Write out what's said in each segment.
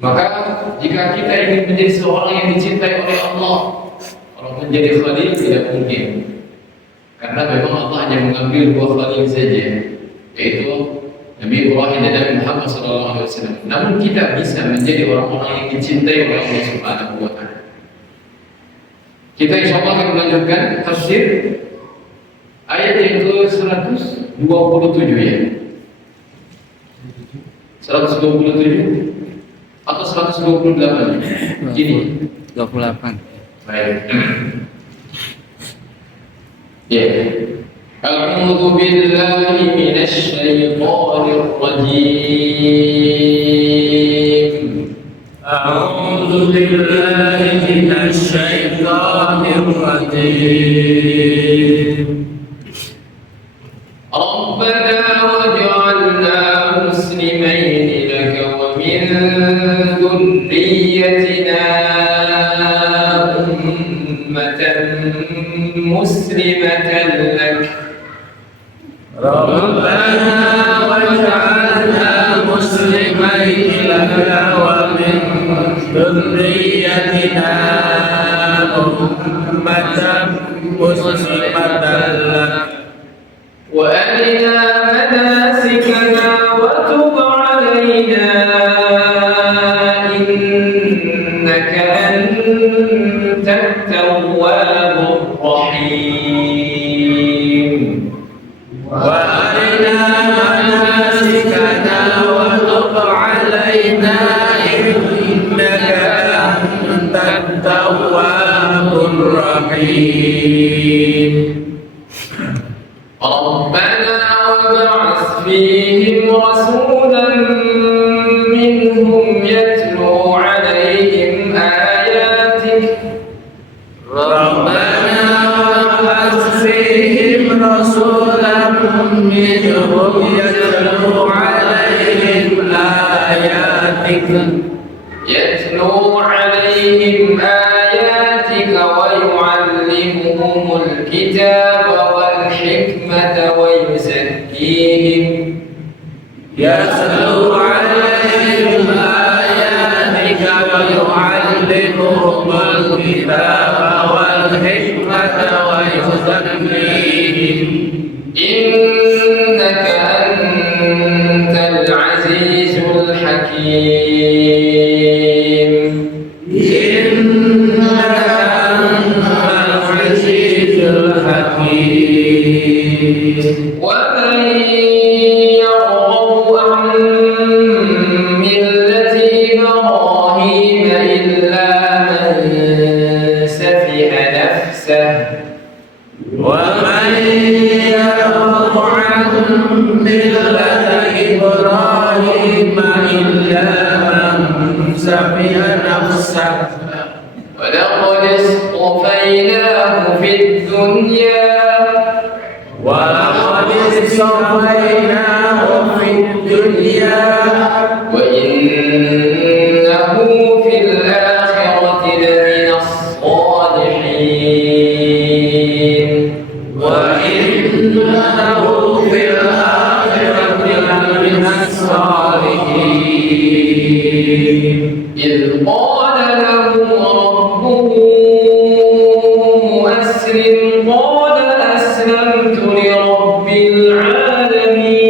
Maka jika kita ingin menjadi seorang yang dicintai oleh Allah, kalau menjadi khalil tidak mungkin. Karena memang Allah hanya mengambil dua khalil saja, yaitu Nabi Ibrahim dan Nabi Muhammad SAW. Namun kita bisa menjadi orang-orang yang dicintai oleh Allah Subhanahu wa Ta'ala. Kita insya Allah akan melanjutkan tafsir ayat yang ke-127 ya. 127 atau 128 gini 28. baik ya. A'udzu billahi minasy syaithanir rajim. A'udzu billahi minasy syaithanir rajim. Rabbana waj'alna muslimaini laka wa min dhurriyyatina ummatan muslimatan lak. Rabbana waj'alna muslimaini laka wa min dhurriyyatina ummatan muslimatan lak. وأرنا مناسكنا وتب علينا إنك أنت التواب الرحيم. وأرنا مناسكنا وتب علينا إنك أنت التواب الرحيم. ربنا وابعث فيهم رسولا منهم يتلو عليهم آياتك. ربنا وابعث فيهم رسولا منهم يتلو عليهم آياتك ويعلمهم الكتاب والحكمة ويزكيهم. يتلو عليهم آياتك ويعلمهم الكتاب والحكمة ويزكيهم إنك أنت العزيز الحكيم. إنك أنت العزيز الحكيم. ومن يرغب عن ملة إبراهيم إلا من سفه نفسه. ومن يرغب عن ملة إبراهيم إلا من سفه نفسه. ولقد اصطفيناه في الدنيا ولقد اصطفيناه في الدنيا وإنه في الآخرة لمن الصالحين. وإنه في الآخرة لمن الصالحين. إذ قال له ربه أسلم قال أسلمت لرب العالمين.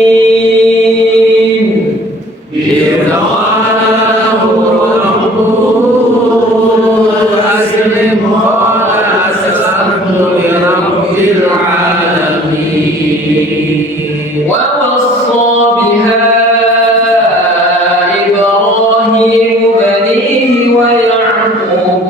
إذ قال له ربه أسلم قال أسلمت لرب العالمين. ووصى بها إبراهيم بنيه ويعقوب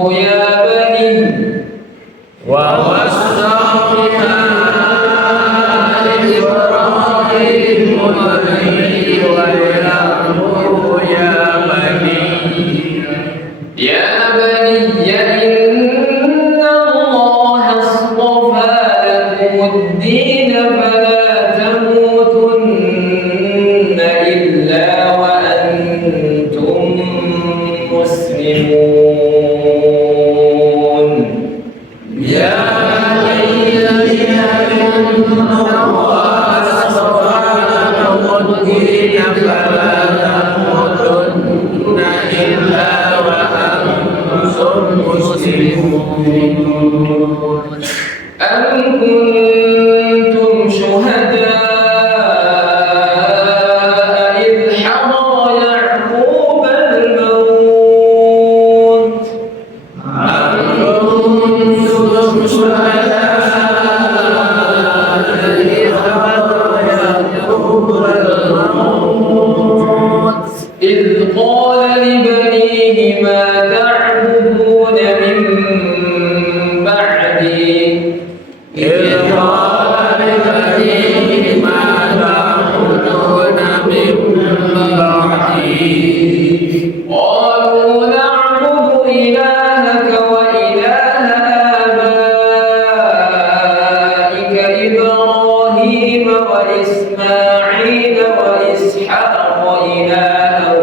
وإسحاق إلها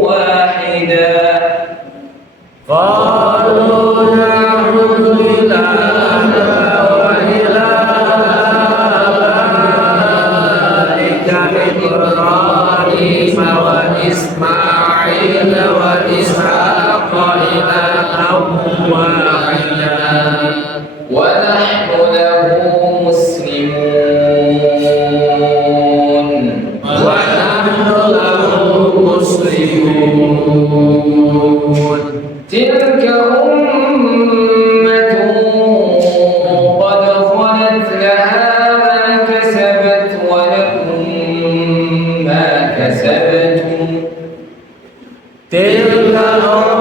واحدا قالوا نعبد إلهك وإله آبائك إبراهيم وإسماعيل وإسحاق إلها واحدا ونحن له مسلمون ونحن له مسلمون تلك أمة قد خلت لها ما كسبت ولكم ما كسبتم تلك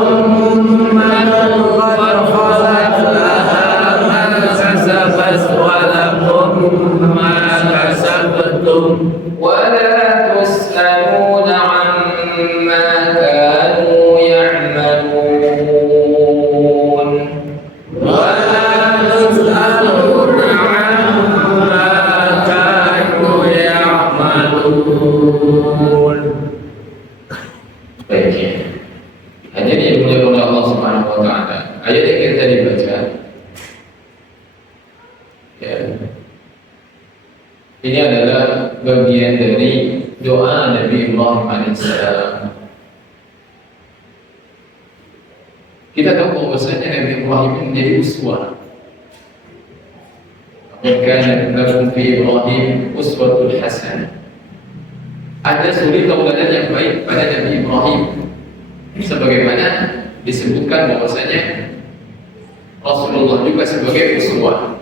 أمة قد خلت لها ما كسبت ولكم ما كسبتم ولا تسألون عما كانوا يعملون ولا تسألون عما كانوا يعملون. Baik ya. Hadirin yang dimuliakan oleh Allah Subhanahu wa taala. Ayat yang kita tadi baca ya. Ini adalah bagian dari doa Nabi Ibrahim alaihissalam. Kita tahu bahwasanya Nabi Ibrahim menjadi uswah. Kana lakum fi Ibrahim uswatul hasanah. Ada suri tauladan yang baik pada Nabi Ibrahim, sebagaimana disebutkan bahwasanya Rasulullah juga sebagai uswah,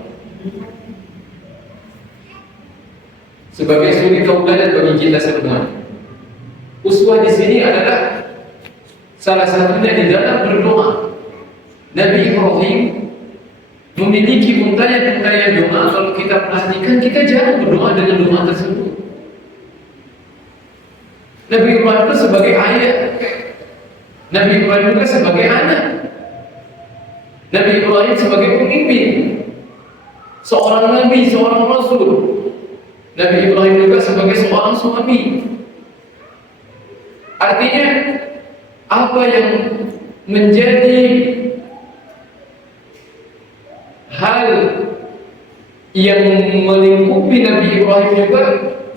sebagai suri tauladan bagi kita semua. Uswah di sini adalah salah satunya di dalam berdoa. Nabi Ibrahim memiliki untaian-untaian doa. Kalau kita perhatikan, kita jarang berdoa dengan doa tersebut. Nabi Ibrahim itu sebagai ayah, Nabi Ibrahim juga sebagai anak, Nabi Ibrahim sebagai pemimpin, seorang nabi, seorang rasul. Nabi Ibrahim juga sebagai seorang suami. Artinya apa yang menjadi hal yang melingkupi Nabi Ibrahim juga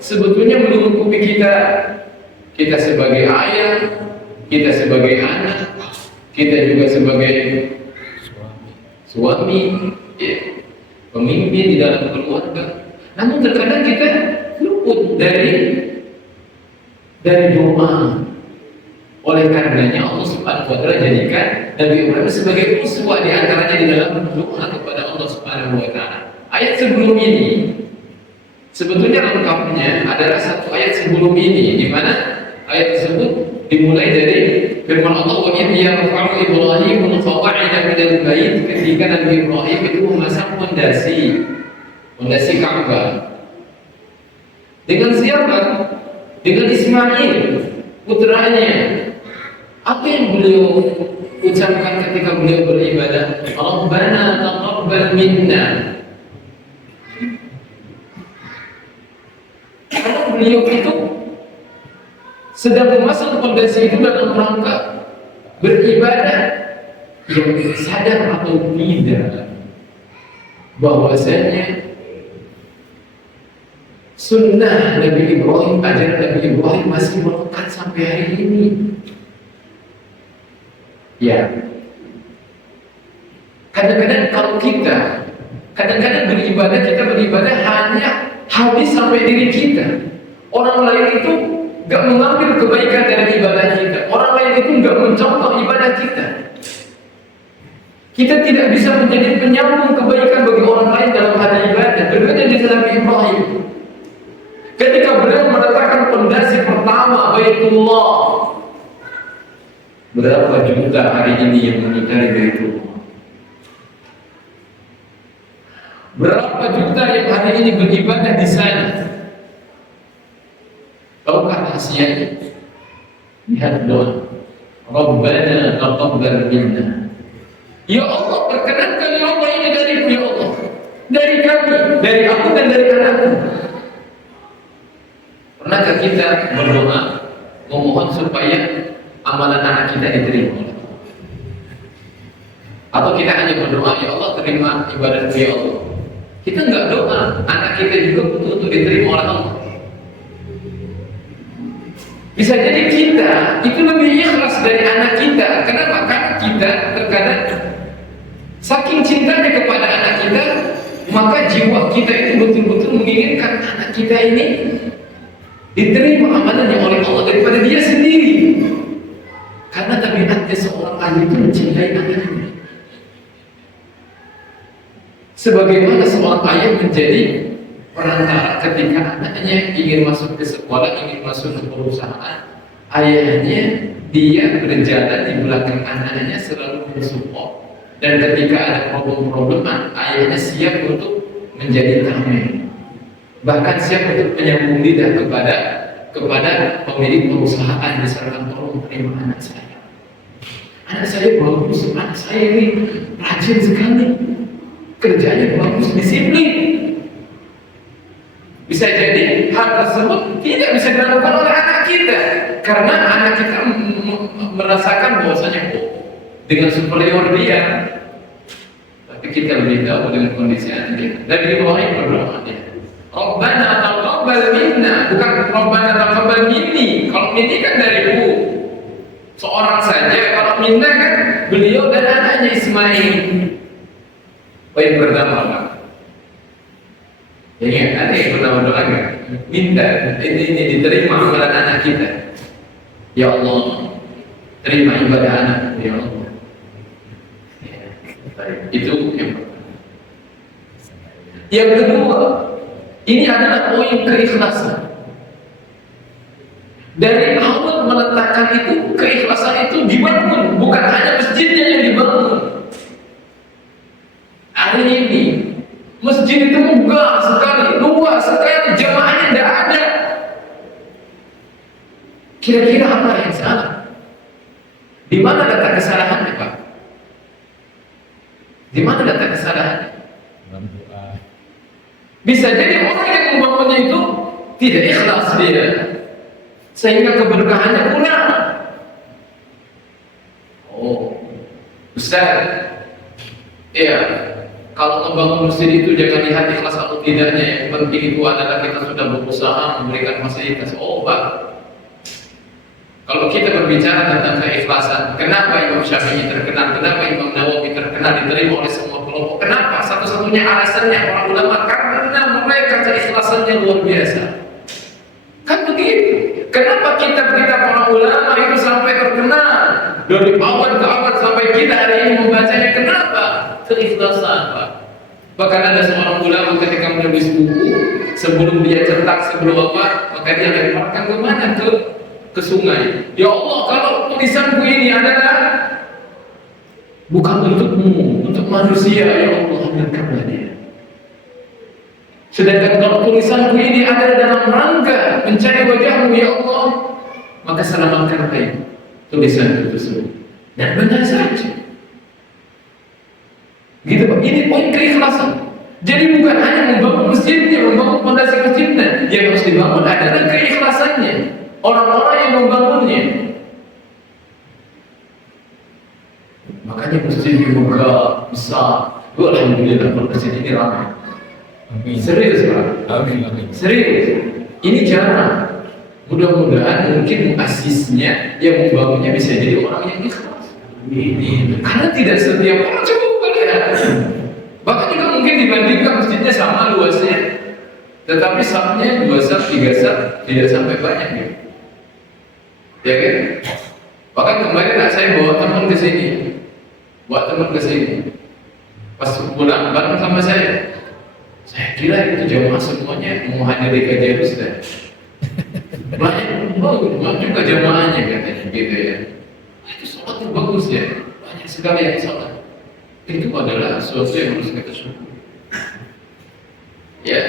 sebetulnya melingkupi kita. Kita sebagai ayah, kita sebagai anak, kita juga sebagai suami, ya, pemimpin di dalam keluarga. Namun terkadang kita luput dari doa. Oleh karenanya Allah Subhanahu wa taala jadikan Nabi Ibrahim sebagai uswah di antaranya di dalam doa kepada Allah Subhanahu wa taala. Ayat sebelum ini sebetulnya lengkapnya adalah satu ayat sebelum ini, di mana ayat tersebut dimulai dari firman Allah, wa idh yarfa'u Ibrahim al-qawa'ida minal bait, ketika Nabi Ibrahim itu memasang fondasi Ka'bah. Dengan siapa? Dengan Ismail, putranya. Apa yang beliau ucapkan ketika beliau beribadah? Rabbana taqabbal minna. Karena beliau itu sedang memasang fondasi itu dalam rangka beribadah, yang sadar atau tidak bahwasanya sunnah Nabi Ibrahim, ajaran Nabi Ibrahim masih melekat sampai hari ini. Ya, kadang-kadang kalau kita beribadah, kita beribadah hanya habis sampai diri kita. Orang lain itu gak mengambil kebaikan dari ibadah kita. Orang lain itu gak mencontoh ibadah kita. Kita tidak bisa menjadi penyambung kebaikan bagi orang lain dalam hal ibadah. Berbeda dengan Nabi Ibrahim. Ketika beliau meletakkan fondasi pertama Baitullah, berapa juta hari ini yang mengitari Baitullah? Berapa juta yang hari ini beribadah di sana? Tahukah rahasianya? Lihat doa. Rabbana taqabbal minna. Ya Allah, perkenankan ya Allah ini dariku ya Allah. Dari kami, dari aku dan dari anakku. Pernahkah kita berdoa memohon supaya amalan anak kita diterima? Atau kita hanya berdoa, ya Allah terima ibadah ya Allah. Kita nggak doa, anak kita juga butuh untuk diterima oleh Allah. Bisa jadi kita itu lebih ikhlas dari anak kita. Kenapa? Karena kita terkadang saking cintanya kepada anak kita, maka jiwa kita itu betul-betul menginginkan anak kita ini diterima amalannya oleh Allah daripada dia sendiri. Karena tabiatnya seorang ayah itu mencintai anaknya. Sebagaimana seorang ayah menjadi perantara ketika anaknya ingin masuk ke sekolah, ingin masuk ke perusahaan, ayahnya dia berjalan di belakang anaknya selalu mensupport, dan ketika ada problem-problem ayahnya siap untuk menjadi tameng, bahkan siap untuk menyambung lidah kepada pemilik perusahaan misalkan, tolong terima anak saya bagus, anak saya ini rajin sekali, kerjanya bagus, disiplin. Bisa jadi hal tersebut tidak bisa dilakukan oleh anak kita karena anak kita merasakan bahwasanya dengan superior dia, tapi kita lebih tahu dengan kondisi anak kita. Dan di bawahnya berdoa dia, Rabbana taqabbal minna, bukan Rabbana taqabbal minni. Kalau minni kan dariku seorang saja, kalau minna kan beliau dan anaknya Ismail. Poin pertama apa? Ya, ada yang pertama doa kan? Minta ini diterima amalan anak kita. Ya Allah, terima ibadah anak, ya Allah. Ya, itu yang pertama. Yang kedua, ini adalah poin keikhlasan. Dari awal meletakkan itu, keikhlasan itu dibangun, bukan hanya masjidnya yang dibangun. Hari ini masjid itu megah sekali, luas sekali, jemaahnya tidak ada. Kira-kira apa yang salah? Di mana letak kesalahannya, Pak? Di mana letak kesalahannya? Bisa jadi orang yang membangunnya itu tidak ikhlas dia, sehingga keberkahannya kurang. Oh, Ustaz, iya. Kalau membangun masjid itu jangan lihat ikhlas atau tidaknya, yang penting itu adalah kita sudah berusaha memberikan fasilitas. Oh, Pak, kalau kita berbicara tentang keikhlasan, kenapa Imam Syafi'i terkenal, kenapa Imam Nawawi terkenal, diterima oleh semua kelompok? Kenapa? Satu-satunya alasannya para ulama, karena mereka keikhlasannya luar biasa. Kan begitu. Kenapa kita para ulama itu sampai terkenal dari awal ke awal sampai kita hari ini membacanya? Kenapa? Keikhlasan, Pak. Bahkan ada seorang ulama ketika menulis buku, sebelum dia cetak, sebelum apa, maka dia lemparkan kemana? Ke sungai. Ya Allah, kalau tulisanku ini adalah bukan untukmu, untuk manusia, ya Allah, ambilkanlah dia. Sedangkan kalau tulisanku ini ada dalam rangka mencari wajahmu, ya Allah, maka selamatkanlah tulisan tersebut. Dan benar saja. Gitu Pak, ini poin keikhlasan. Jadi bukan hanya membangun masjidnya, membangun fondasi masjidnya, yang harus dibangun adalah keikhlasannya, orang-orang yang membangunnya. Makanya masjid dibuka besar. Alhamdulillah, kalau masjid ini ramai. Serius Pak? Serius. Ini jarang. Mudah-mudahan mungkin muasisnya yang membangunnya bisa jadi orang yang ikhlas. Karena tidak setiap orang coba lihat. Bahkan juga mungkin dibandingkan masjidnya sama luasnya, tetapi safnya 2 saf, 3 saf tidak sampai banyak gitu. Ya kan? Bahkan kemarin saya bawa teman ke sini. Pas pulang bareng sama saya kira itu jamaah semuanya mau hadiri kajian Ustaz. Banyak juga jamaahnya katanya gitu ya. Itu sholat itu bagus ya, banyak sekali yang sholat. Itu adalah sesuatu yang harus kita syukuri. Ya,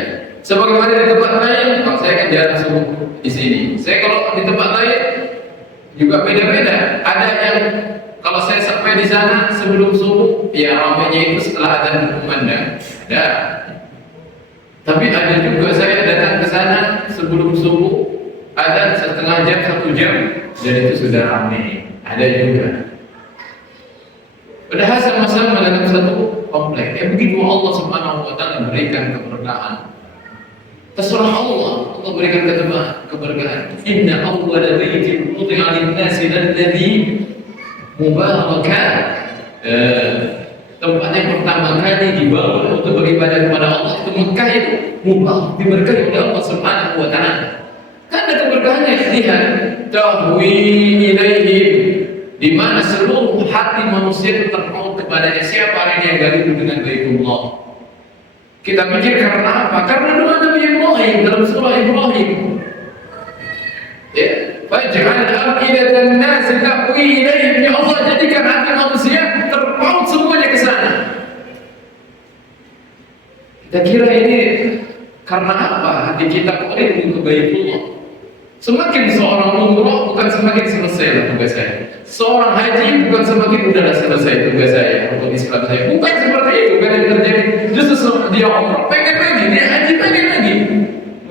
sebagaimana di tempat lain, kalau saya kan jarang subuh di sini. Saya kalau di tempat lain juga beda-beda. Ada yang kalau saya sampai di sana sebelum subuh, ya ramainya itu setelah adzan berkumandang. Ada. Tapi ada juga saya datang ke sana sebelum subuh, Ada setengah jam, 1 jam, dan itu sudah ramai. Ada juga. Padahal sama-sama dalam satu komplek. Begitu Allah Subhanahu wa taala berikan keberkahan. Terserah Allah berikan keberkahan. Inna awwala baitin wudi'a lin-nasi alladhi mubarakan. Tempat yang pertama kali dibangun untuk beribadah kepada Allah itu Mekah, itu mubarak, diberkahi oleh Allah Subhanahu wa taala. Karena keberkahannya lihat tahwi ilaihim, di mana seluruh hati manusia itu terpaut kepadanya. Siapa orang yang gak dengan Baitullah? Kita pikir karena apa? Karena doa Nabi Ibrahim dalam surah Ibrahim. Ya, faj'al af'idatan nas tahwi ilaihim, ya Allah jadikan hati manusia terpaut semuanya ke sana. Kita kira ini karena apa? Hati kita merindu ke Baitullah. Semakin seorang umroh bukan semakin selesai tugas saya. Seorang haji bukan semakin mudah selesai tugas saya untuk Islam saya. Bukan seperti itu kan yang terjadi. Justru dia umroh pengen lagi, dia haji pengen lagi.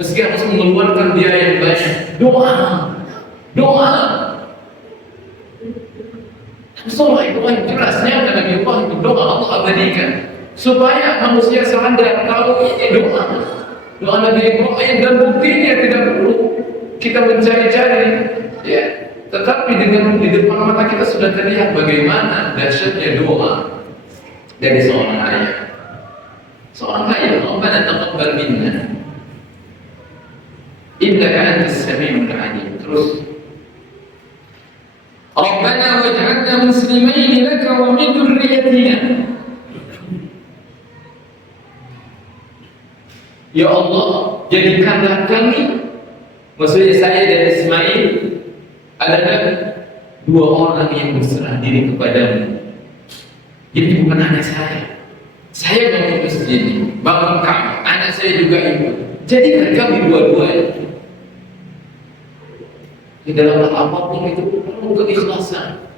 Meski harus mengeluarkan biaya yang banyak. Doa. Surah itu kan jelasnya karena Allah itu doa Allah abadikan supaya manusia sadar tahu ini doa Nabi Ibrahim, dan buktinya tidak perlu kita mencari-cari, ya. Tetapi di depan mata kita sudah terlihat bagaimana dahsyatnya doa dari seorang ayah. Rabbana taqabbal minna innaka antas samiul alim. Terus Rabbana waj'alna muslimaini laka wa min dhurriyyatina. Ya Allah, jadikanlah kami, maksudnya saya dan Ismail adalah 2 orang yang berserah diri kepadamu. Jadi bukan anak saya. Saya bangun masjid, bangun Ka'bah, anak saya juga ikut. Jadikan kami dua-duanya. Di dalam hal apapun itu perlu keikhlasan.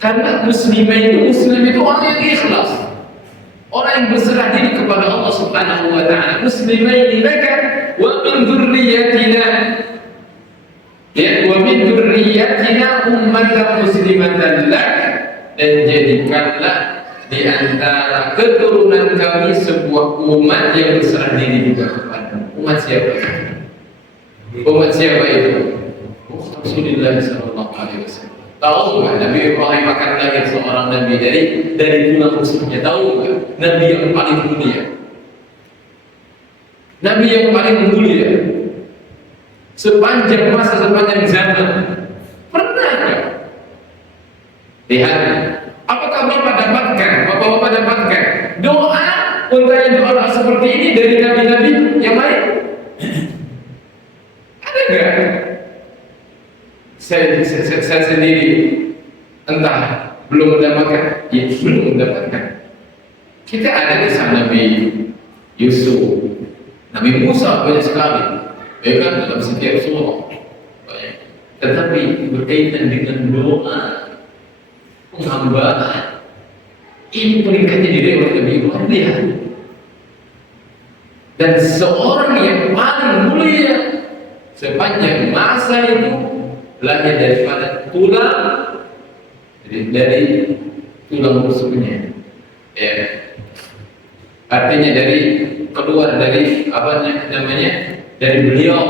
Karena muslim itu orang yang ikhlas, orang yang berserah diri kepada Allah Subhanahu wa taala. Muslimaini laka wa min dzurriyyatina, ya, wa min dzurriyyatina ummatan muslimatan lak, dan jadikanlah di antara keturunan kami sebuah umat yang berserah diri juga kepada. Umat siapa itu? Umat siapa itu? Rasulullah sallallahu alaihi wasallam. Tahu nggak Nabi Ibrahim akan lahir seorang nabi dari tulang rusuknya? Tahu nggak? Nabi yang paling mulia, Nabi yang paling mulia sepanjang masa, sepanjang zaman. Pernah nggak? Lihat, apakah Bapak dapatkan doa doa seperti ini dari nabi-nabi yang lain? Ada nggak? Saya sendiri entah belum mendapatkan, ya belum mendapatkan. Kita ada kisah Nabi Yusuf, Nabi Musa, banyak sekali, ya kan, dalam setiap surah banyak. Tetapi berkaitan dengan doa penghambaan, ini peringkatnya diri oleh Nabi Ibrahim. Lihat, dan seorang yang paling mulia sepanjang masa itu lahir daripada tulang, dari tulang rusuknya, ya. Artinya keluar dari apa namanya, dari beliau,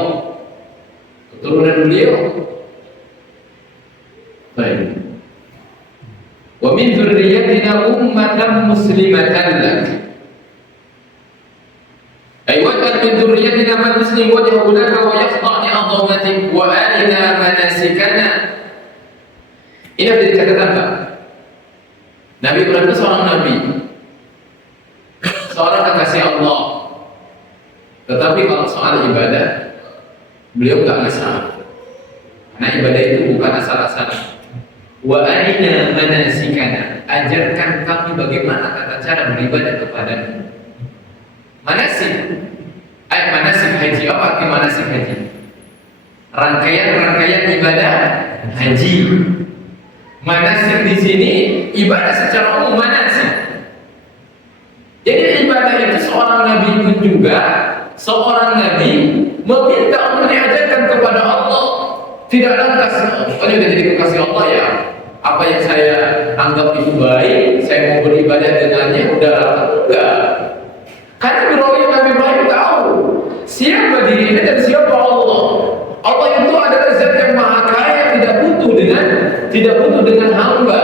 keturunan beliau. Baik. Wa min dzurriyyatina ummatan muslimatan lak. Aywatan min dzurriyyatina man yuslim wajhahu laka wa yaqta' li 'azamatik wa arina manasikana. Ini harus dicatat Pak. Nabi Ibrahim itu seorang nabi, seorang kekasih Allah. Tetapi kalau soal ibadah, beliau nggak masalah. Karena ibadah itu bukan asal-asalan. Wa arina manasikana, ajarkan kami bagaimana tata cara beribadah kepadamu. Manasik, manasik haji. Apa arti manasik haji? Rangkaian ibadah haji. Manasik di sini ibadah secara umum, manasik. Jadi ibadah itu seorang nabi pun juga, seorang nabi meminta untuk diajarkan kepada Allah. Tidak lantas, pokoknya udah jadi kekasih Allah ya. Apa yang saya anggap itu baik, saya mau beribadah dengannya, udah enggak. Karena Nabi Ibrahim tahu siapa dirinya dan siapa Allah. Allah itu adalah zat yang maha kaya, tidak butuh dengan hamba.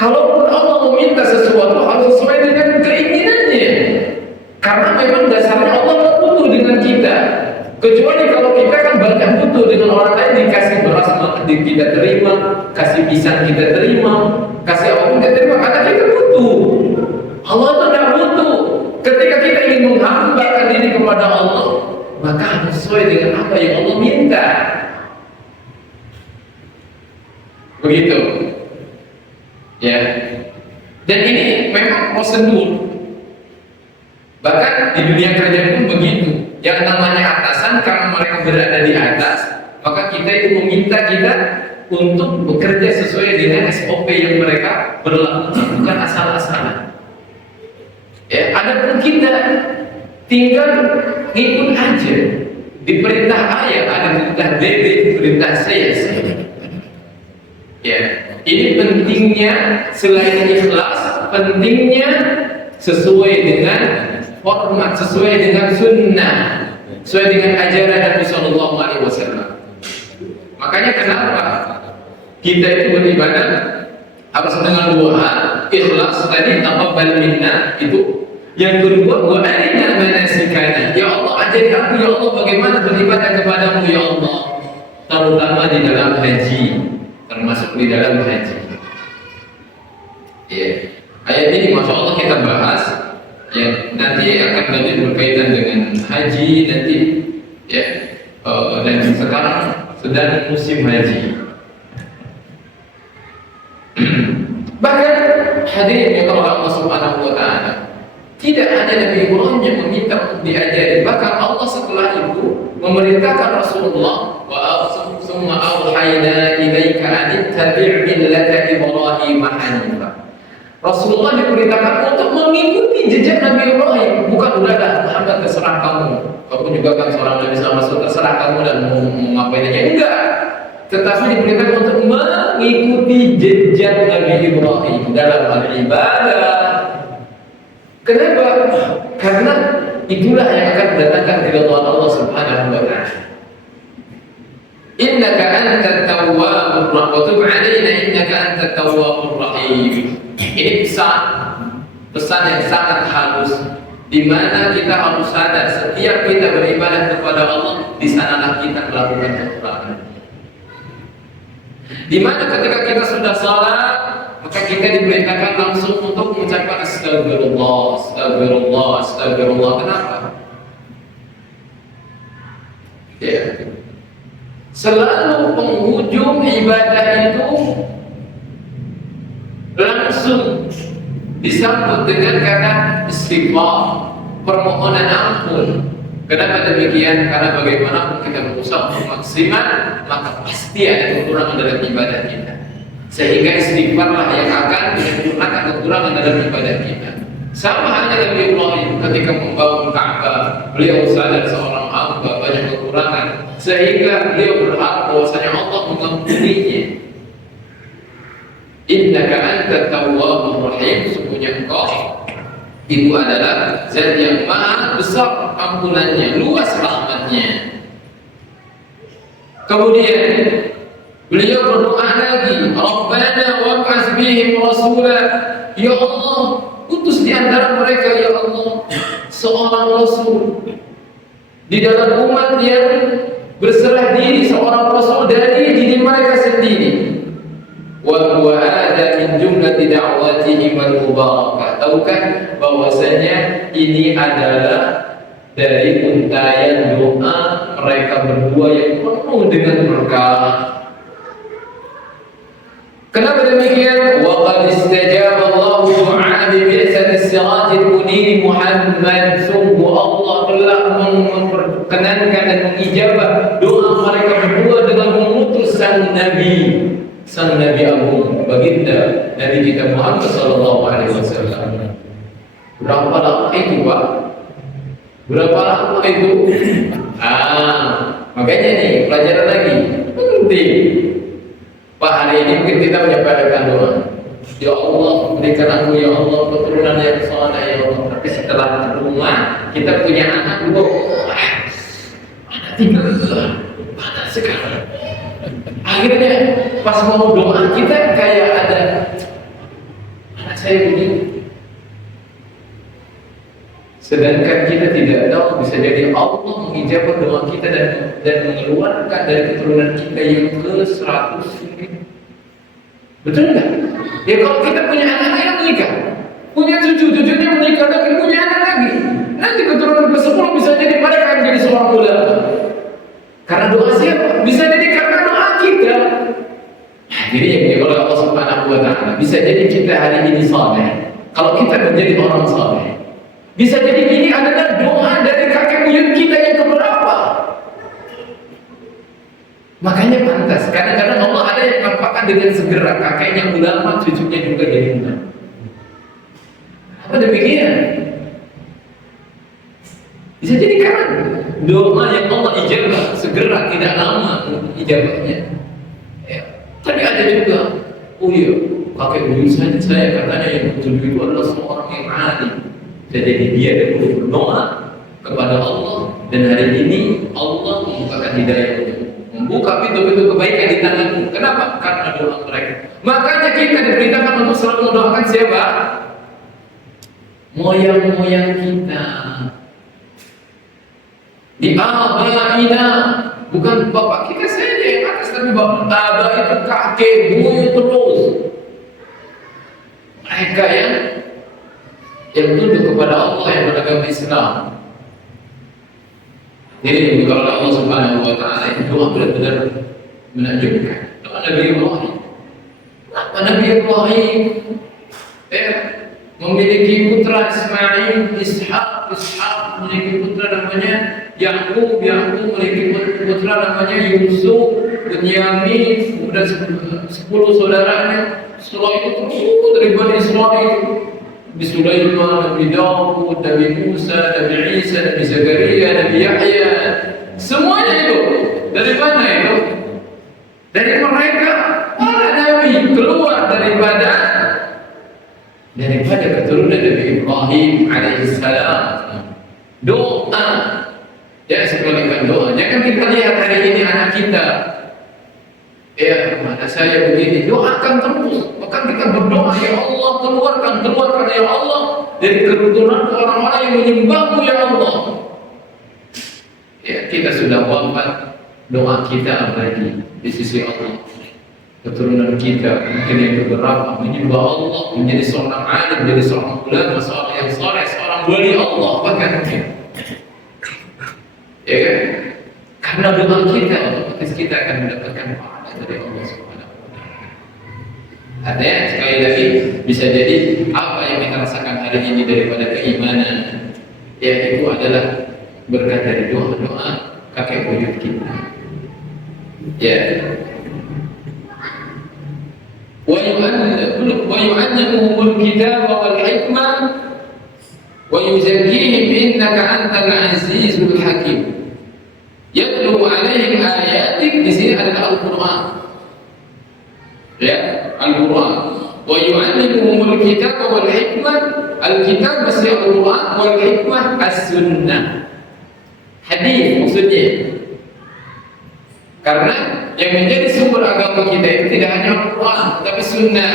Kalaupun Allah meminta sesuatu harus sesuai dengan keinginannya. Karena memang dasarnya Allah tidak butuh dengan kita. Kecuali kalau kita kan banyak butuh dengan orang lain, dikasih beras kita terima, kasih pisang kita terima, kasih apapun kita terima karena kita butuh. Allah itu tidak butuh. Ketika kita ingin menghambakan diri kepada Allah, maka harus sesuai dengan apa yang Allah minta. Begitu. Ya. Dan ini memang prosedur. Bahkan di dunia kerja pun begitu. Yang namanya atasan, karena mereka berada di atas, maka kita itu meminta kita untuk bekerja sesuai dengan SOP yang mereka berlakukan, bukan asal-asalan. Ya, adapun kita tinggal ikut aja. Diperintah ayah, ada perintah dede, perintah saya. Ya, ini pentingnya selain ikhlas, pentingnya sesuai dengan format, sesuai dengan sunnah, sesuai dengan ajaran Nabi Sallallahu Alaihi Wasallam. Makanya kenapa kita itu beribadah harus dengan doa, ikhlas tadi, taqabbal minna itu. Yang kedua, wa arina manasikana. Ya Allah, ajari aku ya Allah bagaimana beribadah kepadamu ya Allah, terutama di dalam haji, termasuk di dalam haji. Ya, ayat ini masya Allah kita bahas. Ya, nanti akan lebih berkaitan dengan haji nanti, ya. Dan sekarang sedang musim haji. Bahkan hadirin yang Allah Subhanahu Wa Taala, tidak hanya Nabi Ibrahim yang meminta untuk diajari, bahkan Allah setelah itu memerintahkan Rasulullah, wa summa awhayna ilaika an ittabi' millata Ibrahim hanifa. Rasulullah diperintahkan untuk mengikuti jejak Nabi Ibrahim, bukan udahlah Muhammad terserah kamu. Kamu juga kan seorang Nabi SAW, terserah kamu dan mau ngapain aja, enggak. Tetapi diperintahkan untuk mengikuti jejak Nabi Ibrahim dalam hal ibadah. Kenapa? Karena itulah yang akan mendatangkan keridhaan Allah Subhanahu wa Ta'ala. Innaka antat tawwabur rahim wa tub 'alaina innaka antat tawwabur rahim. Ini pesan yang sangat halus, di mana kita harus sadar setiap kita beribadah kepada Allah, di sanalah kita melakukan kekurangan. Di mana ketika kita sudah salat, maka kita diperintahkan langsung untuk mengucapkan astagfirullah, astagfirullah, astagfirullah. Kenapa? Ya. Selalu penghujung ibadah itu langsung disambut dengan kata istighfar, permohonan ampun. Kenapa demikian? Karena bagaimanapun kita berusaha untuk maksimal, maka pasti ada kekurangan dalam ibadah kita. Sehingga istighfarlah yang akan menyempurnakan kekurangan dalam ibadah kita. Sama halnya Nabi Ibrahim ketika membangun Ka'bah, beliau sadar seorang hamba banyak kekurangan, sehingga beliau berharap bahwasanya Allah mengampuninya. Innaka antat tawwabur rahim, sesungguhnya engkau itu adalah zat yang maha besar ampunannya, luas rahmatnya. Kemudian beliau berdoa lagi, Rabbana wab'ats bihim rasula. Ya Allah, utus di antara mereka ya Allah seorang rasul di dalam umat yang berserah diri, seorang rasul dari diri mereka sendiri. Wa huwa ada min jumlati da'watihim al-mubarakah. Tahukah bahwasanya ini adalah dari untayan doa mereka berdua yang penuh dengan berkah. Kenapa demikian? Wa qad istajaba Allah du'a bi bi'sati as-sirajil munir Muhammad. Sungguh Allah telah memperkenankan dan mengijabah doa mereka berdua dengan mengutus sang Nabi Agung, baginda Nabi kita Muhammad sallallahu alaihi wasallam. Berapa lama itu, Pak? Berapa lama itu? Makanya nih pelajaran lagi penting. Pak, hari ini mungkin kita menyampaikan doa. Ya Allah, berikan aku ya Allah keturunan yang saleh ya Allah. Tapi setelah rumah kita punya anak dua, anak tiga, mana sekarang? Akhirnya pas mau doa kita kayak ada anak saya begini. Sedangkan kita tidak tahu bisa jadi Allah mengijabah doa kita dan mengeluarkan dari keturunan kita yang ke-100 ini. Betul nggak? Ya kalau kita punya anak yang menikah, punya cucunya menikah lagi, punya anak lagi, nanti keturunan ke-10 bisa jadi mereka yang jadi seorang ulama. Karena doa siapa? Bisa jadi karena doa kita. Jadi yang oleh Allah Subhanahu wa Ta'ala, bisa jadi kita hari ini saleh. Kalau kita menjadi orang saleh, bisa jadi ini adalah doa dari kakek buyut kita yang keberapa. Makanya pantas. Kadang-kadang Allah ada yang menampakkan dengan segera kakeknya ulama, cucunya juga jadi ulama. Apa demikian? Bisa jadi karena doa yang Allah ijabah segera, tidak lama ijabahnya. Ya. Tapi ada juga, oh iya, kakek buyut saya katanya yang betul itu adalah seorang yang alim. Jadi dia dahulu berdoa kepada Allah dan hari ini Allah membukakan hidayah untuk membuka pintu-pintu kebaikan di tanganmu. Kenapa? Karena doa mereka. Makanya kita diberitakan untuk selalu mendoakan siapa? Moyang-moyang kita. Di abaina, bukan bapak kita saja yang atas, tapi bapak aba itu kakek buyut terus. Mereka yang tunduk kepada Allah yang beragama Islam. Jadi kalau Allah Subhanahu wa Ta'ala doa benar-benar menakjubkan. Doa Nabi Ibrahim. Kenapa Nabi Ibrahim memiliki putra Ismail, Ishak memiliki putra namanya Yakub memiliki putra namanya Yusuf, Bunyamin, kemudian 10 saudaranya. Setelah itu terus dari Bani Israel, Nabi Sulaiman, Nabi Daud, Nabi Musa, Nabi Isa, Nabi Zakaria, Nabi Yahya, semuanya itu dari mana itu? Dari mereka para nabi keluar daripada keturunan Nabi Ibrahim alaihissalam. Doa, ya sebelumnya doa. Jangan kita lihat hari ini anak kita, ya mana saya begini, doakan terus. Bahkan kita berdoa, ya Allah keluarkan ya Allah dari keturunan orang-orang yang menyembahmu ya Allah. Ya kita sudah wafat, doa kita lagi di sisi Allah. Keturunan kita mungkin yang beberapa menyembah Allah, menjadi seorang alim, menjadi seorang ulama, seorang yang saleh, seorang wali Allah bahkan mungkin. Ya kan? Karena doa kita, otomatis kita akan mendapatkan pahala dari Allah Subhanahu wa Ta'ala. Artinya sekali lagi bisa jadi apa yang kita rasakan hari ini daripada keimanan, ya itu adalah berkat dari doa-doa kakek buyut kita. Ya. ويعلمهم الكتاب والحكمة ويزكيهم إنك أنت العزيز الحكيم يتلو عليهم آياتك. Di sini adalah Al-Quran, ya Al-Quran. ويعلمهم الكتاب والحكمة. Al-Kitab masih Al-Quran, wal hikmah as-sunnah, hadis maksudnya. Karena yang menjadi sumber agama kita itu tidak hanya Al-Quran, tapi Sunnah.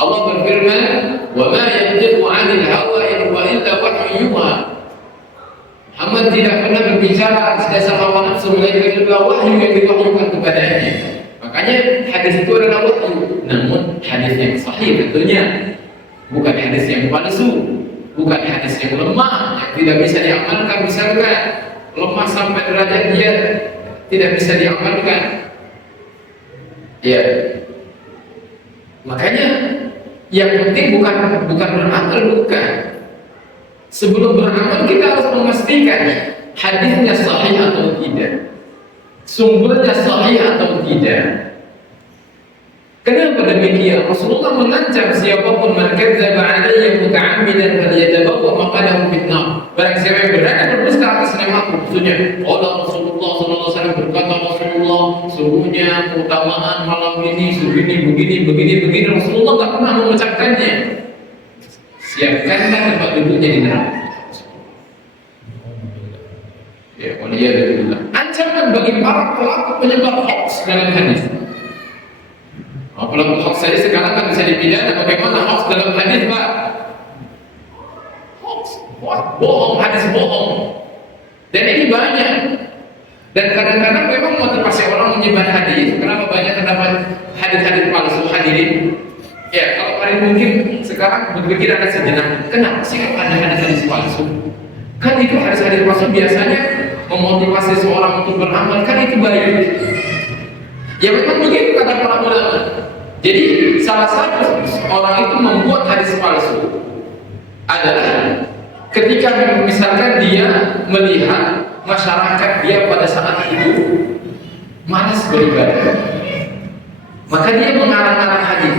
Allah berfirman, "Wa ma yantiqu 'anil hawa in huwa illa wahyun yuha." Muhammad tidak pernah berbicara atas dasar hawa nafsu, melainkan adalah wahyu yang diwahyukan kepadanya. Makanya hadis itu adalah wahyu. Namun hadis yang sahih tentunya, bukan hadis yang palsu, bukan hadis yang lemah, yang tidak bisa diamalkan. Misalkan lemah sampai derajat dia tidak bisa diamalkan. Ya, makanya yang penting bukan beramal, bukan. Sebelum beramal kita harus memastikan hadisnya sahih atau tidak, sumbernya sahih atau tidak. Kenapa demikian? Rasulullah mengancam siapapun man kadzdzaba 'alayya muta'ammidan falyatabawwa maq'adahu fin nar. Barang siapa yang berani berdusta atas namaku, maksudnya Allah Rasulullah sallallahu alaihi wasallam wasallam berkata Rasulullah, sungguhnya keutamaan malam ini begini. Rasulullah tak pernah mengucapkannya. Siapkanlah tempat duduknya di neraka. Ya, waliyadzubillah. Ancaman bagi para pelaku penyebar hoax dalam hadis. Pelaku hoax saja sekarang kan bisa dipidana. Bagaimana hoax dalam hadis, Pak? Hoax, bohong, hadis bohong. Dan ini banyak. Dan kadang-kadang memang motivasi orang menyebar hadis. Kenapa banyak terdapat hadis-hadis palsu hadirin? Ya, kalau paling mungkin sekarang berpikir ada sejenak. Kenapa sih kalau ada hadis-hadis palsu? Kan itu hadis-hadis palsu biasanya memotivasi seorang untuk beramal, kan itu baik. Ya memang begitu kata para ulama. Jadi salah satu orang itu membuat hadis palsu adalah ketika misalkan dia melihat masyarakat dia pada saat itu malas beribadah, maka dia mengarang-arang hadis.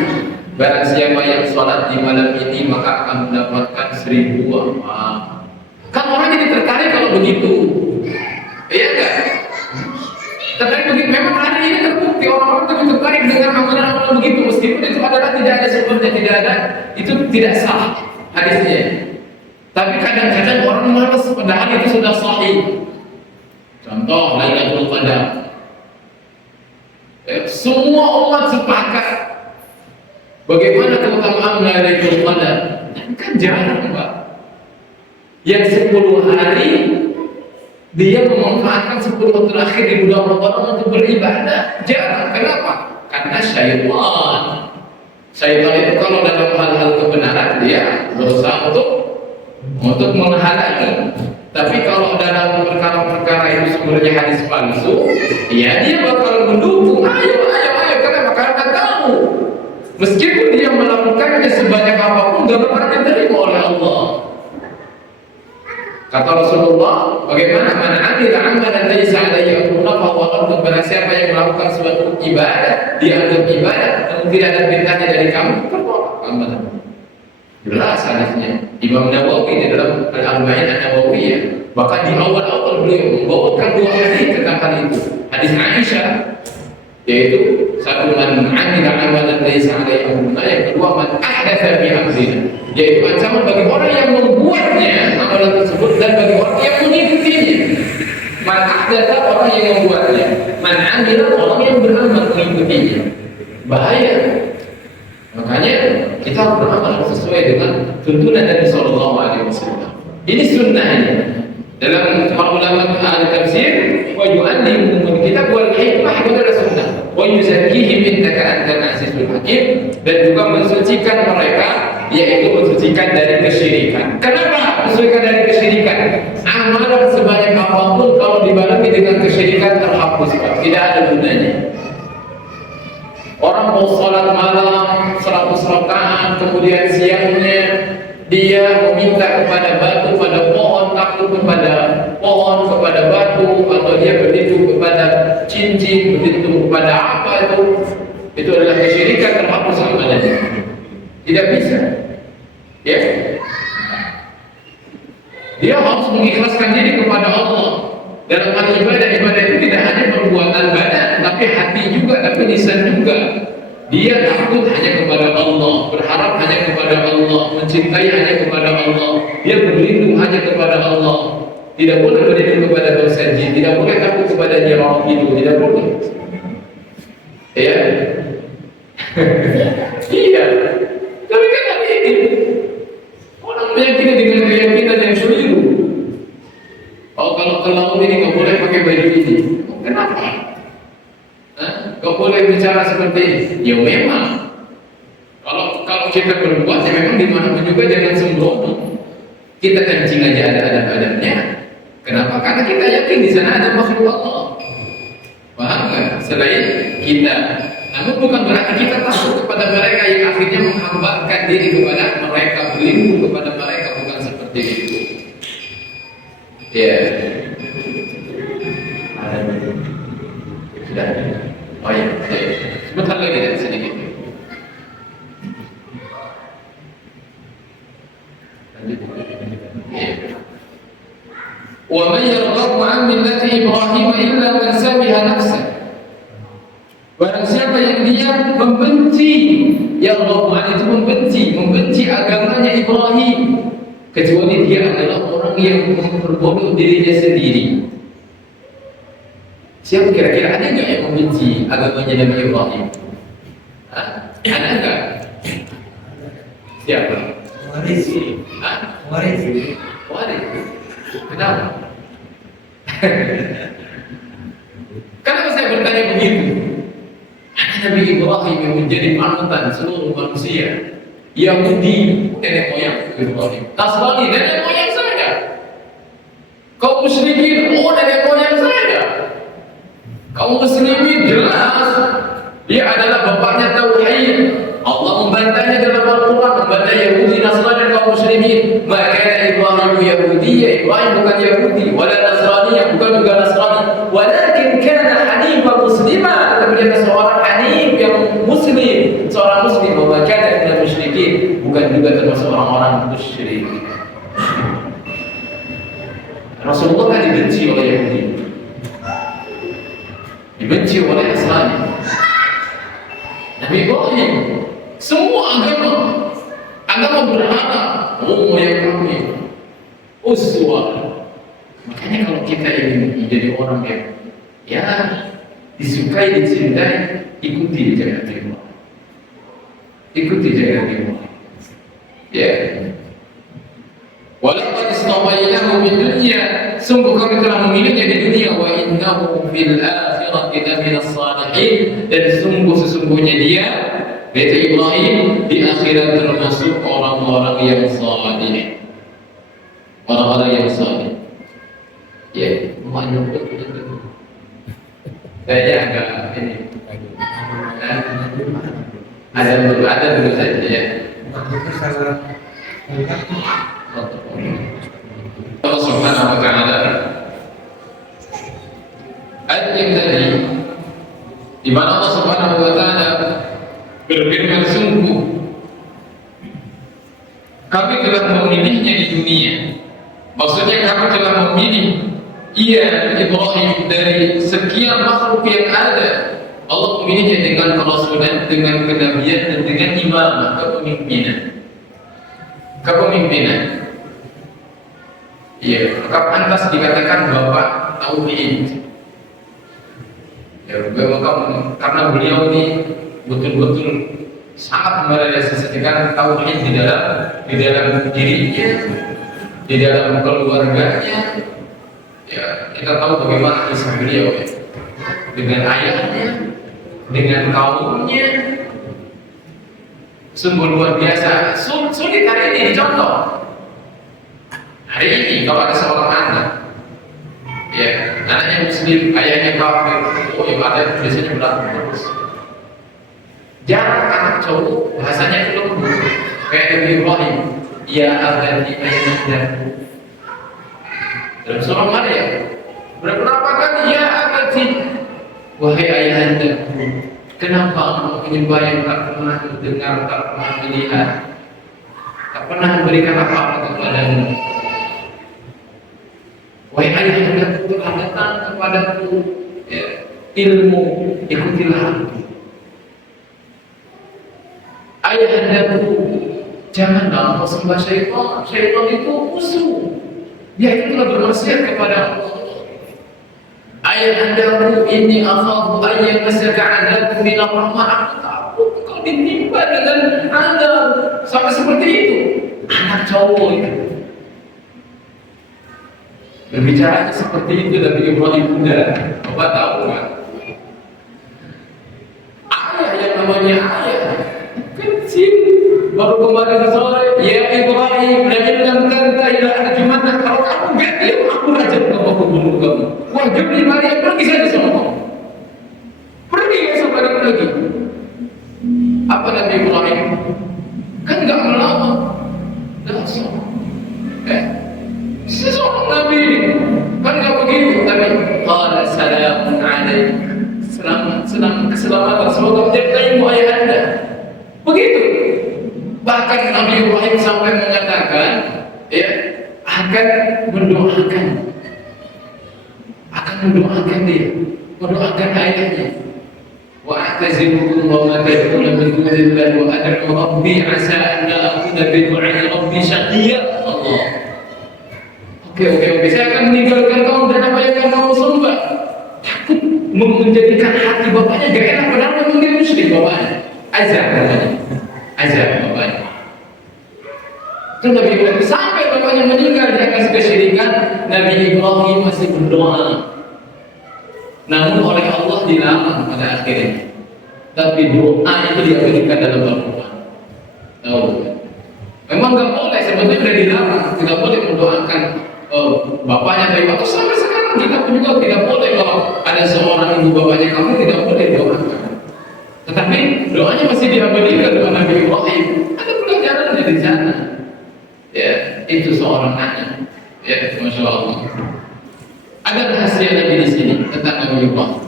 Barang siapa yang sholat di malam ini maka akan mendapatkan 1000 amal. Kan orang jadi tertarik kalau begitu, iya enggak? Tertarik begitu. Memang hari ini terbukti orang-orang itu tertarik dengan amalan-amalan begitu, meskipun itu adalah tidak ada sumbernya, tidak ada, itu tidak sah hadisnya. Tapi kadang-kadang orang malas padahal itu sudah sahih. Contoh Lailatul Qadar. Semua umat sepakat bagaimana keutamaan Lailatul Qadar. Kan jarang, Pak. Yang 10 hari dia memanfaatkan 10 hari terakhir di bulan Ramadan untuk beribadah. Jarang. Kenapa? Karena syaitan itu kalau dalam hal-hal kebenaran dia berusaha untuk menghalangi. Tapi kalau dalam perkara-perkara itu sumbernya hadis palsu, ya dia bakal mendukung. Ayo, kenapa? Karena tahu meskipun dia melakukannya sebanyak apapun gak bakal diterima oleh Allah. Kata Rasulullah, bagaimana man amila amalan laisa alaihi amruna fa huwa radd. Barang siapa yang melakukan suatu ibadah, dianggap ibadah, namun tidak ada perintahnya dari kamu, tertolak amalan. Jelas hadisnya. Imam Nawawi di dalam Al-Arba'in An-Nawawiyah, bahkan di awal-awal beliau membawakan 2 hadis tentang hal itu. Hadis Aisyah, yaitu satu man amila amalan laisa alaihi amruna, yang kedua man ahdatsa fi amrina, yaitu ancaman bagi orang yang membuatnya amalan tersebut dan bagi orang yang mengikutinya. Man ahdatsa orang yang membuatnya, man amila orang yang beramal mengikutinya. Bahaya. Makanya kita harus beramal sesuai dengan tuntunan Nabi Sallallahu Alaihi Wasallam. Ini sunnah ini. Dalam para ulama al-tafsir, wa yu'allimuhum kitab wal hikmah, itu adalah sunnah. Wa yuzakkihim innaka antal azizul hakim, dan juga mensucikan mereka, yaitu mensucikan dari kesyirikan. Kenapa mensucikan dari kesyirikan? Amalan sebanyak apapun kalau dibarengi dengan kesyirikan terhapus, tidak ada gunanya. Orang mau sholat malam 100 rakaat, kemudian siangnya dia meminta kepada batu, pada pohon, takut kepada pohon, kepada batu, atau dia berlindung kepada cincin, berlindung kepada apa itu adalah kesyirikan, terhapus amalannya. Tidak bisa. Ya. Dia harus mengikhlaskan diri kepada Allah. Dalam hal ibadah itu tidak hanya perbuatan badan, tapi hati juga, tapi lisan juga. Dia takut hanya kepada Allah, berharap hanya kepada Allah, mencintai hanya kepada Allah. Dia berlindung hanya kepada Allah. Tidak boleh berlindung kepada dosa jin, tidak boleh takut kepada nyerong itu, tidak boleh. Ya, iya. Tapi kan ini orang meyakini dengan keyakinan yang keliru. Oh, kalau ke laut ini nggak boleh pakai baju ini. Kenapa? Nggak boleh bicara seperti ini. Ya memang. Kalau kita berbuat, ya memang dimanapun juga jangan sembrono. Kita kencing aja ada adab-adabnya. Kenapa? Karena kita yakin di sana ada makhluk Allah. Paham nggak? Selain kita. Namun bukan berarti kita takut kepada mereka yang akhirnya menghambakan diri kepada mereka, berlindung kepada mereka, bukan seperti itu. Ya. Sudah. Oh ya. Sebentar lagi dan sedikit. Lanjut. Ya. Wa man yarghabu an millati Ibrahim illa man sabiha nafsah. Barang siapa yang dia membenci, yarghabu an itu membenci agamanya Ibrahim, kecuali dia adalah orang yang memperbodoh dirinya sendiri. Siapa kira-kira, ada nggak yang membenci agamanya Nabi Ibrahim? Ada nggak? Siapa? Waris. Waris. Waris. Kenapa? Kenapa saya bertanya begitu? Nabi Ibrahim yang menjadi panutan seluruh manusia. Yahudi, nenek moyang Ibrahim. Nasrani, nenek moyang saya. Kaum musyrikin, nenek moyang saya. Kaum muslimin jelas dia adalah bapaknya tauhid. Allah membantahnya dalam Al-Quran, membantah Yahudi, Nasrani dan kaum musyrikin. Maka Ibrahim Yahudi, Ibrahim bukan Yahudi, wala Nasrani, bukan juga Nasrani. Walakin kana hanifan muslimah, tapi dia seorang hanif yang muslim, seorang muslim. Wa kana minal musyrikin, bukan juga termasuk orang-orang musyrik. Rasulullah kan dibenci oleh Yahudi, dibenci oleh Nasrani. Nabi Ibrahim, semua agama berhala, yang kami uswah. Makanya kalau kita ingin menjadi orang yang disukai, dicintai, ikuti jalan Ibrahim. Ikuti jalan Ibrahim. Ya. Walaqad istafainahu fid dunya, sungguh kami telah memilihnya di dunia, wa innahu fil akhirati laminas salihin, dan sesungguhnya dia, yaitu Ibrahim, di akhirat termasuk orang-orang yang salih. Orang-orang yang salih. Ya, menyebut itu. Kayaknya agak ini. Ada dulu saja ya. Allah Subhanahu wa ta'ala ayat yang tadi di mana Allah Subhanahu wa ta'ala berfirman, sungguh kami telah memilihnya di dunia. Maksudnya kami telah memilih Ibrahim dari sekian makhluk yang ada. Allah memilihnya dengan kerasulan, dengan kenabian, dan dengan imamah, kepemimpinan. Iya, pantas dikatakan bapak tauhid. Ya, karena beliau ini betul-betul sangat merealisasikan tauhid di dalam dirinya, di dalam keluarganya. Ya, kita tahu bagaimana kisah beliau ya, dengan ayahnya, dengan kaumnya. Sungguh luar biasa. Sulit hari ini dicontoh. Hari ini kalau ada seorang anak, ya, anaknya muslim, ayahnya kafir, ada biasanya berlaku terus. Jarang anak cowok bahasanya itu lembut, kayak Nabi Ibrahim, ya abadi ayahku. Dalam surah Maryam, berapa kali ya abadi, wahai ayahandaku, kenapa engkau menyembah yang tak pernah mendengar, tak pernah melihat, tak pernah memberikan apa-apa kepadamu? Wahai ayahandaku, telah datang kepadaku ilmu, ikutilah aku. Ayahandaku, janganlah kau sembah syaitan. Syaitan itu musuh. Dia itu telah bermaksiat kepada Allah. Ayahandaku, inni akhafu an yamassaka 'adzabun min ar-rahman. Aku takut kau ditimpa dengan azab. Sampai seperti itu. Anak cowok itu berbicara seperti itu Nabi Ibrahim muda. Bapak tahu kan? Ayah yang namanya ayah kecil, baru kemarin sore, ya Ibrahim, lanjutkan ila arjumanah. Kalau kamu gak diam, aku rajam kamu, aku bunuh kamu. Wajib di Maria, pergi saja sama kamu. Pergi besok lagi. Apa Nabi Ibrahim? Kan gak melawan. Langsung. Seseorang Nabi ini kan gak begitu, tapi qala salamun alaik, keselamatan, semoga menyertaimu ayah anda. Begitu. Bahkan Nabi Ibrahim sampai mengatakan, akan mendoakan mendoakan dia, mendoakan ayahnya. Wa a'tazilukum wa ma tad'una min dunillahi wa ad'u rabbi 'asa an la akuna bi du'a'i rabbi syaqiyya. Allah. Oke, saya akan meninggalkan kamu dan apa yang kamu sembah. Takut menjadikan hati bapaknya gak enak, padahal memang dia musyrik bapaknya. Azab namanya. Azab bapaknya. Itu Nabi Ibrahim sampai bapaknya meninggal di atas kesyirikan, Nabi Ibrahim masih berdoa. Namun oleh Allah dilarang pada akhirnya. Tapi doa itu diabadikan dalam Al-Quran. Tahu? Memang nggak boleh, sebetulnya sudah dilarang, tidak boleh mendoakan bapaknya dari waktu sampai sekarang kita pun juga tidak boleh kalau ada seorang ibu bapaknya kamu tidak boleh doakan. Tetapi doanya masih diabadikan doa Nabi Ibrahim. Ada pelajarannya di sana. Ya, itu seorang anak. Ya, masya Allah. Ada rahasia Nabi di sini tentang Nabi Ibrahim.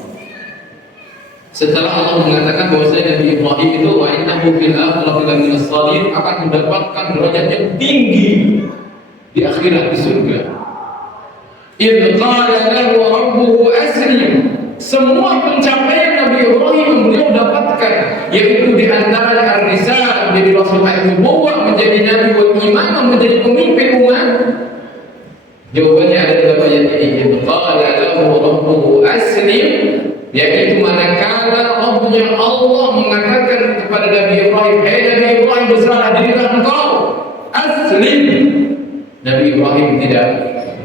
Setelah Allah mengatakan bahwasanya Nabi Ibrahim itu wa innahu fil akhirati laminas shalihin, akan mendapatkan derajat yang tinggi di akhirat di surga. Idz qala lahu rabbuhu aslim. Semua pencapaian Nabi Ibrahim yang beliau dapatkan, yaitu di antaranya ar-risalah, menjadi rasul an-nubuwah, menjadi nabi wal imam, menjadi pemimpin umat. Jawabannya ada dalam ayat ini. Idz qala lahu rabbuhu aslim, yaitu manakala Rabbnya Allah mengatakan kepada Nabi Ibrahim, "Hai Nabi Ibrahim, berserah dirilah engkau, aslim." Nabi Ibrahim tidak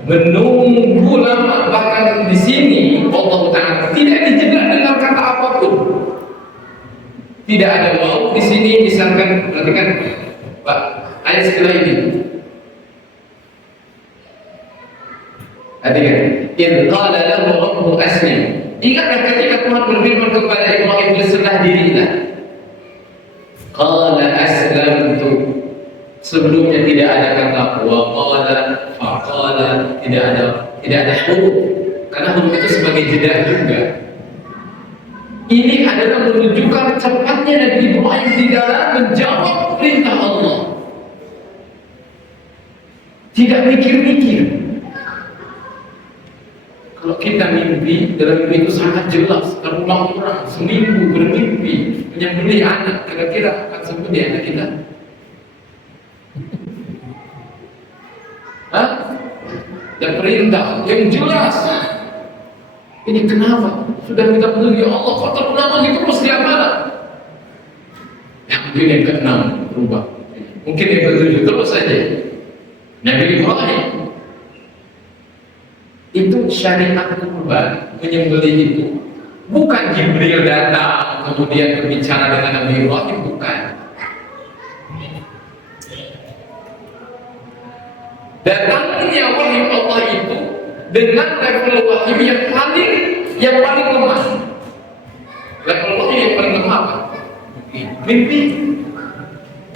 menunggu lama, bahkan di sini Allah Ta'ala tidak dijeda dengan kata apapun. Tidak ada waw di sini, misalkan perhatikan Pak, ayat setelah ini. Perhatikan, idz qala lahu rabbuhu aslim. Ingatlah ketika Tuhan berfirman kepada Ibrahim, berserah dirilah. Qala aslamtu. Sebelumnya tidak ada kata wa qala, fa qala, tidak ada huruf. Karena huruf itu sebagai jeda juga. Ini adalah menunjukkan cepatnya Nabi Ibrahim di dalam menjawab perintah Allah. Tidak mikir-mikir. Kalau kita mimpi, dalam mimpi itu sangat jelas. Terulang orang seminggu bermimpi menyembelih anak, kira-kira akan sembelih anak kita? Hah? Dan perintah yang jelas. Ini kenapa? Sudah kita penuhi ya Allah, kok terulang itu terus setiap malam? Ya mungkin yang ke-6 berubah. Mungkin yang ke-7 terus saja. Nabi Ibrahim itu syariat kurban menyembelih itu bukan Jibril datang kemudian berbicara dengan Nabi Ibrahim, bukan. Datangnya wahyu Allah itu dengan level wahyu yang paling lemah. Level wahyu yang paling lemah apa? Mimpi.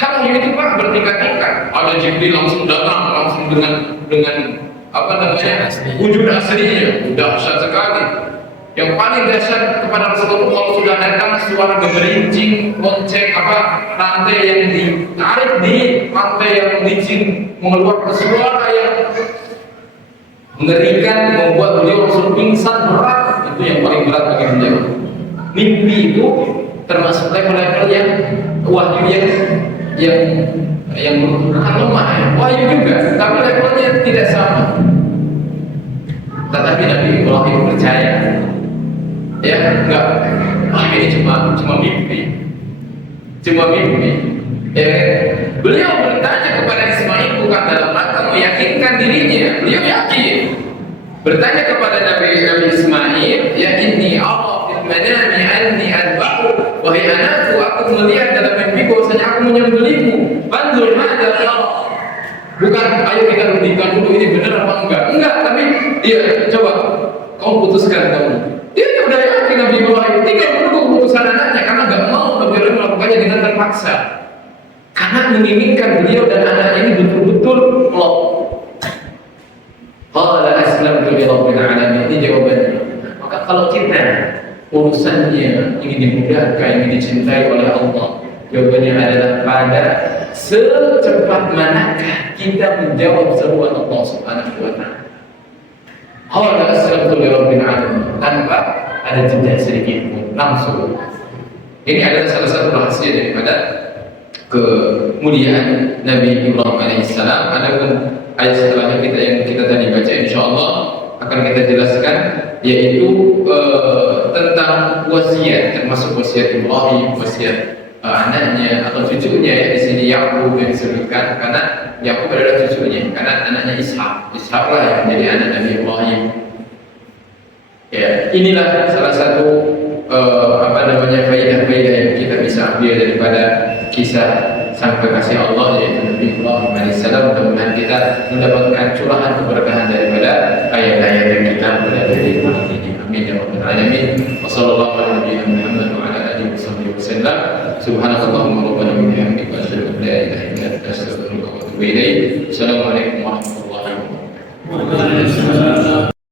Kalau yang itu Pak bertingkat-tingkat, ada Jibril langsung datang langsung dengan apa namanya wujud aslinya, dahsyat sekali. Yang paling dahsyat kepada Rasulullah kalau sudah datang suara gemerincing, lonceng rantai yang ditarik di rantai yang licin mengeluarkan suara yang mengerikan, membuat beliau langsung pingsan berat. Itu yang paling berat bagi beliau. Mimpi itu termasuk level-level yang wahyu yang lemah, wahyu juga, tapi levelnya tidak sama. Tetapi Nabi Ibrahim percaya, ya enggak, ini cuma mimpi, ya. Beliau bertanya kepada Ismail bukan dalam rangka meyakinkan dirinya, beliau yakin. Bertanya kepada Nabi Ismail, ya inni ara fil manami anni adba'u, wahai anakku, aku melihat dalam mimpi bahwasanya aku menyembelihmu. Banzur ma'adha tara. Bukan ayo kita buktikan dulu ini benar apa enggak, tapi iya coba kamu putuskan kamu. Dia sudah yakin Nabi Ibrahim, tinggal menunggu keputusan anaknya karena enggak mau Nabi Ibrahim melakukannya dengan terpaksa. Karena menginginkan beliau dan anaknya ini betul-betul klop. Qala aslamtu li rabbil alamin. Ini jawabannya. Maka kalau kita urusannya ingin dimudahkan, ingin dicintai oleh Allah, jawabannya adalah pada secepat manakah kita menjawab seruan Allah Subhanahu wa Ta'ala. qala aslamtu li rabbil alamin, tanpa ada jeda sedikit pun, langsung. Ini adalah salah satu rahasia daripada kemuliaan Nabi Ibrahim alaihissalam. Adapun ayat setelahnya yang kita tadi baca, insyaallah akan kita jelaskan, yaitu tentang wasiat, termasuk wasiat Ibrahim, wasiat anaknya atau cucunya ya, di sini Yakub yang disebutkan karena Yakub adalah cucunya, karena anaknya Ishak. Ishaklah yang menjadi anak Nabi Ibrahim. Ya, inilah salah satu faidah-faidah yang kita bisa ambil daripada kisah sang kekasih Allah yaitu Nabi Ibrahim alaihissalam. Mudah-mudahan kita mendapatkan curahan keberkahan daripada ayat-ayat yang kita pelajari malam ini. Amin ya rabbal alamin. Wassallallahu ala nabiyyina Muhammad wa ala alihi wasallam. Subhanakallahumma rabbana wa bihamdika asyhadu an la ilaha illa anta astaghfiruka wa atubu ilaik. Assalamualaikum warahmatullahi wabarakatuh.